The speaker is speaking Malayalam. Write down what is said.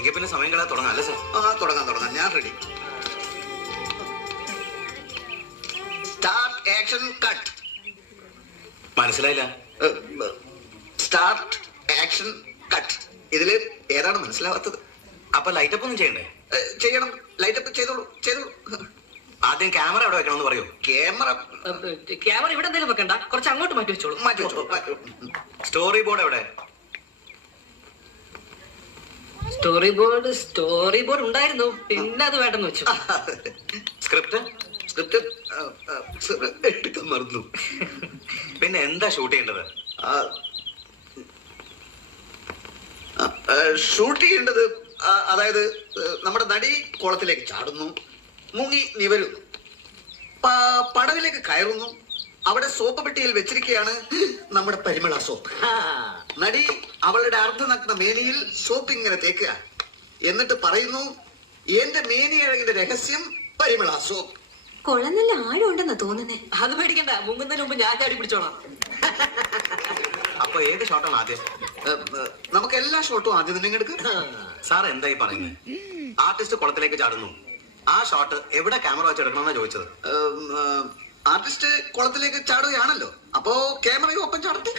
എങ്കിൽ പിന്നെ സമയം കളയാൻ തുടങ്ങാം അല്ലേ സാർ? തുടങ്ങാം ഞാൻ റെഡി. Start action cut. മനസ്സിലായില്ല. Start action cut. ഇതില് ഏതാണ് മനസ്സിലാവാത്തത്? അപ്പൊ ലൈറ്റപ്പ് ഒന്നും ചെയ്യണ്ടേ? ചെയ്യണം. ലൈറ്റപ്പ് ചെയ്തോളൂ. ആദ്യം ക്യാമറ എവിടെ വെക്കണം എന്ന് പറയൂ. ക്യാമറ ഇവിടെ എന്തെങ്കിലും വെക്കണ്ട, കുറച്ച് അങ്ങോട്ട് മാറ്റി വെച്ചോളൂ. സ്റ്റോറി ബോർഡ് എവിടെ? സ്റ്റോറി ബോർഡ് ഉണ്ടായിരുന്നു, പിന്നെ അത് വേണ്ടെന്ന് വെച്ചു. സ്ക്രിപ്റ്റ് എടുക്കാൻ മറന്നു. പിന്നെ എന്താ ഷൂട്ട് ചെയ്യേണ്ടത്? ഷൂട്ട് ചെയ്യേണ്ടത് അതായത് നമ്മുടെ നടി കുളത്തിലേക്ക് ചാടുന്നു, മുങ്ങി നിവരുന്നു, പടവിലേക്ക് കയറുന്നു, അവിടെ സോപ്പ് പെട്ടിയിൽ വെച്ചിരിക്കുകയാണ് നമ്മുടെ പരിമള സോപ്പ്. നടി അവളുടെ അർദ്ധനഗ്ന മേനിയിൽ സോപ്പ് ഇങ്ങനെ തേക്കുക, എന്നിട്ട് പറയുന്നു എന്റെ മേനിയഴകിന്റെ രഹസ്യം പരിമള സോപ്പ്. കൊള്ളം നല്ല ആഴമുണ്ടെന്നാ തോന്നുന്നേ. അത് പേടിക്കണ്ട, മുങ്ങുന്നതിന് മുമ്പ് ഞാൻ ചാടി പിടിച്ചോളാം. അപ്പൊ ഏത് ഷോട്ടാണ് ആദ്യം? നമുക്ക് എല്ലാ ഷോട്ടും ആദ്യം തന്നെ എടുക്കും. സാർ എന്തായി പറയുന്നത്? ആർട്ടിസ്റ്റ് കുളത്തിലേക്ക് ചാടുന്നു, ആ ഷോട്ട് എവിടെ ക്യാമറ വെച്ചെടുക്കണമെന്നാ ചോദിച്ചത്. ആർട്ടിസ്റ്റ് കുളത്തിലേക്ക് ചാടുകയാണല്ലോ, അപ്പോ ക്യാമറയും ഒപ്പം ചാടട്ടെ.